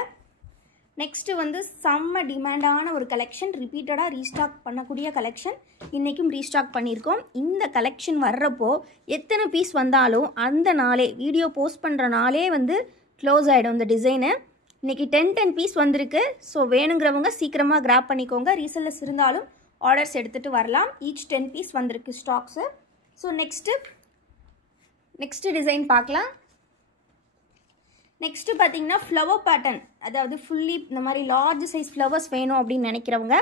நெக்ஸ்ட்டு வந்து செம்ம டிமாண்டான ஒரு கலெக்ஷன், ரிப்பீட்டடாக ரீஸ்டாக் பண்ணக்கூடிய கலெக்ஷன். இன்றைக்கும் ரீஸ்டாக் பண்ணியிருக்கோம். இந்த கலெக்ஷன் வர்றப்போ எத்தனை பீஸ் வந்தாலும் அந்த நாளே, வீடியோ போஸ்ட் பண்ணுற நாளே வந்து க்ளோஸ் ஆகிடும் இந்த டிசைனு. இன்றைக்கி 10 பீஸ் வந்திருக்கு. ஸோ வேணுங்கிறவங்க சீக்கிரமாக கிராப் பண்ணிக்கோங்க. ரீசெல்லர்ஸ் இருந்தாலும் ஆர்டர்ஸ் எடுத்துகிட்டு வரலாம். ஈச் 10 பீஸ் வந்திருக்கு ஸ்டாக்ஸு. ஸோ நெக்ஸ்ட்டு டிசைன் பார்க்கலாம். நெக்ஸ்ட்டு பார்த்தீங்கன்னா ஃப்ளவர் பேட்டர்ன், அதாவது ஃபுல்லி இந்த மாதிரி லார்ஜ் சைஸ் ஃப்ளவர்ஸ் வேணும் அப்படின்னு நினைக்கிறவங்க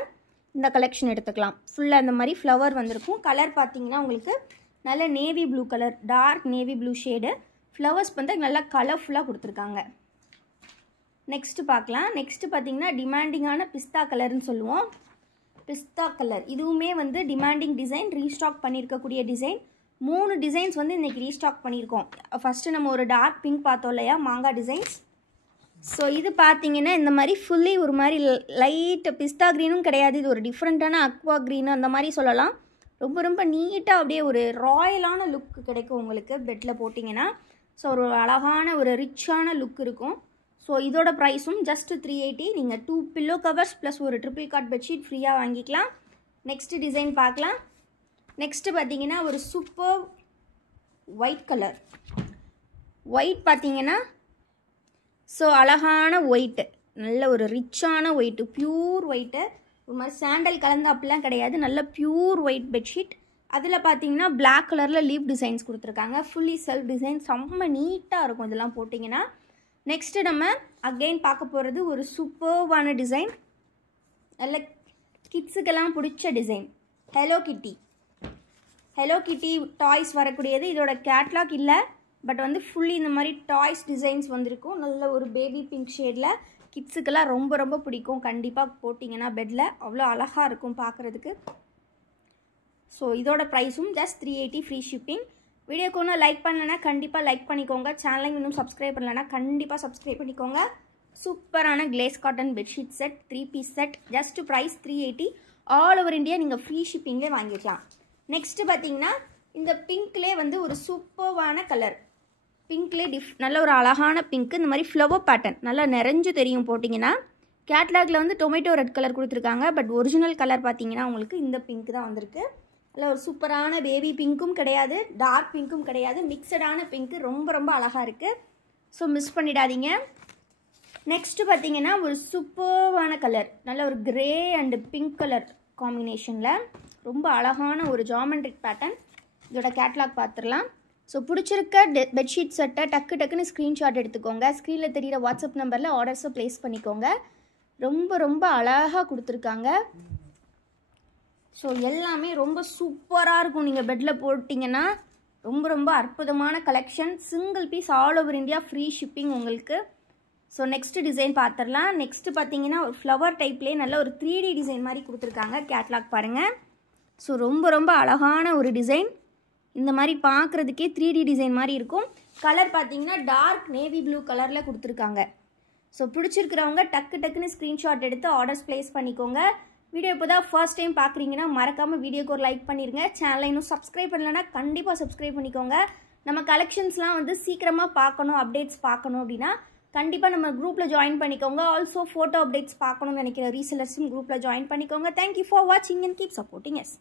இந்த கலெக்ஷன் எடுத்துக்கலாம். ஃபுல்லாக இந்த மாதிரி ஃப்ளவர் வந்திருக்கும். கலர் பார்த்தீங்கன்னா உங்களுக்கு நல்ல navy blue colour, dark navy blue shade. Flowers வந்து நல்லா கலர்ஃபுல்லாக கொடுத்துருக்காங்க. நெக்ஸ்ட்டு பார்க்கலாம். நெக்ஸ்ட்டு பார்த்தீங்கன்னா டிமாண்டிங்கான பிஸ்தா கலர்னு சொல்லுவோம். பிஸ்தா கலர் இதுவுமே வந்து டிமாண்டிங் டிசைன், ரீஸ்டாக் பண்ணியிருக்கக்கூடிய டிசைன். 3 டிசைன்ஸ் வந்து இன்றைக்கி ரீஸ்டாக் பண்ணியிருக்கோம். ஃபஸ்ட்டு நம்ம ஒரு டார்க் பிங்க் பார்த்தோம் இல்லையா, மாங்காய் டிசைன்ஸ். ஸோ இது பார்த்தீங்கன்னா இந்த மாதிரி ஃபுல்லி ஒரு மாதிரி லைட் பிஸ்தா க்ரீனும் கிடையாது, இது ஒரு டிஃப்ரெண்ட்டான அக்வா க்ரீனு அந்த மாதிரி சொல்லலாம். ரொம்ப நீட்டாக அப்படியே ஒரு ராயலான லுக் கிடைக்கும் உங்களுக்கு பெட்டில் போட்டிங்கன்னா. ஸோ ஒரு அழகான ஒரு ரிச்சான லுக் இருக்கும். ஸோ இதோட ப்ரைஸும் ஜஸ்ட் 380. நீங்கள் 2 பில்லோ கவர்ஸ் ப்ளஸ் ஒரு ட்ரிபிள் காட் பெட்ஷீட் ஃப்ரீயாக வாங்கிக்கலாம். நெக்ஸ்ட்டு டிசைன் பார்க்கலாம். நெக்ஸ்ட்டு பார்த்தீங்கன்னா ஒரு சூப்பர் ஒயிட் கலர். ஒயிட் பார்த்தீங்கன்னா ஸோ அழகான ஒயிட்டு, நல்ல ஒரு ரிச்சான ஒயிட்டு, ப்யூர் ஒயிட்டு. ஒரு மாதிரி சாண்டல் கலந்து அப்படிலாம் கிடையாது, நல்ல ப்யூர் ஒயிட் பெட்ஷீட். அதில் பார்த்தீங்கன்னா பிளாக் கலரில் லீப் டிசைன்ஸ் கொடுத்துருக்காங்க. ஃபுல்லி செல்ஃப் டிசைன், செம்ம நீட்டாக இருக்கும் இதெல்லாம் போட்டிங்கன்னா. நெக்ஸ்ட்டு நம்ம அகெயின் பார்க்க போகிறது ஒரு சூப்பர்வான டிசைன். நல்ல கிட்ஸுக்கெல்லாம் பிடிச்ச டிசைன் ஹலோ கிட்டி டாய்ஸ் வரக்கூடியது. இதோட கேட்லாக் இல்லை, பட் வந்து ஃபுல்லி இந்த மாதிரி டாய்ஸ் டிசைன்ஸ் வந்திருக்கும். நல்ல ஒரு பேபி பிங்க் ஷேடில் கிட்ஸுக்கெல்லாம் ரொம்ப ரொம்ப பிடிக்கும். கண்டிப்பாக போட்டிங்கன்னா பெட்டில் அவ்வளோ அழகாக இருக்கும் பார்க்குறதுக்கு. ஸோ இதோட ப்ரைஸும் ஜஸ்ட் 380 ஃப்ரீ ஷிப்பிங். வீடியோக்கு ஒன்றும் லைக் பண்ணலைன்னா கண்டிப்பாக லைக் பண்ணிக்கோங்க. சேனலையும் இன்னும் சப்ஸ்கிரைப் பண்ணலைன்னா கண்டிப்பாக சப்ஸ்கிரைப் பண்ணிக்கோங்க. சூப்பரான glace cotton bedsheet set 3 piece set just price 380. All over India நீங்கள் ஃப்ரீ ஷிப்பிங்லேயே வாங்கிக்கலாம். நெக்ஸ்ட்டு பார்த்தீங்கன்னா இந்த பிங்க்லேயே வந்து ஒரு சூப்பர்வான கலர். பிங்க்லேயே நல்ல ஒரு அழகான பிங்க். இந்த மாதிரி ஃப்ளவர் பேட்டர்ன் நல்லா நிறைஞ்சு தெரியும் போட்டிங்கன்னா. கேட்லாகில் வந்து டொமேட்டோ ரெட் கலர் கொடுத்துருக்காங்க, பட் ஒரிஜினல் கலர் பார்த்தீங்கன்னா உங்களுக்கு இந்த பிங்க் தான் வந்திருக்கு. நல்ல ஒரு சூப்பரான பேபி பிங்க்கும் கிடையாது, டார்க் பிங்க்கும் கிடையாது, மிக்சடான பிங்க்கு. ரொம்ப ரொம்ப அழகாக இருக்குது. ஸோ மிஸ் பண்ணிடாதீங்க. நெக்ஸ்ட்டு பார்த்தீங்கன்னா ஒரு சூப்பர்வான கலர், நல்ல ஒரு கிரே அண்டு பிங்க் கலர் காம்பினேஷனில் ரொம்ப அழகான ஒரு ஜாமெண்ட்ரிக் பேட்டர்ன். இதோட கேட்லாக் பார்த்துடலாம். ஸோ பிடிச்சிருக்க பெட்ஷீட் செட்டை டக்குன்னு ஸ்க்ரீன்ஷாட் எடுத்துக்கோங்க. ஸ்க்ரீனில் தெரிகிற வாட்ஸ்அப் நம்பரில் ஆர்டர்ஸை ப்ளேஸ் பண்ணிக்கோங்க. ரொம்ப ரொம்ப அழகாக கொடுத்துருக்காங்க. ஸோ எல்லாமே ரொம்ப சூப்பராக இருக்கும். நீங்கள் பெட்டில் போட்டிங்கன்னா ரொம்ப ரொம்ப அற்புதமான collection. Single piece all over India free shipping உங்களுக்கு. ஸோ நெக்ஸ்ட்டு டிசைன் பார்த்துடலாம். நெக்ஸ்ட்டு பார்த்தீங்கன்னா ஒரு ஃப்ளவர் டைப்லேயே நல்ல ஒரு 3D டிசைன் மாதிரி கொடுத்துருக்காங்க. கேட்லாக் பாருங்கள். ஸோ ரொம்ப ரொம்ப அழகான ஒரு டிசைன். இந்த மாதிரி பார்க்குறதுக்கே 3D டிசைன் மாதிரி இருக்கும். கலர் பார்த்தீங்கன்னா டார்க் நேவி ப்ளூ கலரில் கொடுத்துருக்காங்க. ஸோ பிடிச்சிருக்கிறவங்க டக்குன்னு ஸ்க்ரீன்ஷாட் எடுத்து ஆர்டர்ஸ் ப்ளேஸ் பண்ணிக்கோங்க. வீடியோ இப்போ தான் ஃபர்ஸ்ட் டைம் பார்க்குறீங்கன்னா மறக்காமல் வீடியோக்கு ஒரு லைக் பண்ணிடுங்க. சேனலை இன்னும் சப்ஸ்கிரைப் பண்ணலைன்னா கண்டிப்பாக சப்ஸ்கிரைப் பண்ணிக்கோங்க. நம்ம கலெக்ஷன்ஸ்லாம் வந்து சீக்கிரமாக பார்க்கணும், அப்டேட்ஸ் பார்க்கணும் அப்படின்னா கண்டிப்பாக நம்ம குரூப்பில் ஜாயின் பண்ணிக்கோங்க. ஆல்சோ ஃபோட்டோ அப்டேட்ஸ் பார்க்கணும்னு நினைக்கிற ரீசெல்லர்ஸும் குரூப்பில் ஜாயின் பண்ணிக்கோங்க. தேங்க்யூ ஃபார் வாட்சிங் அண்ட் கீப் சப்போர்ட்டிங் எஸ்.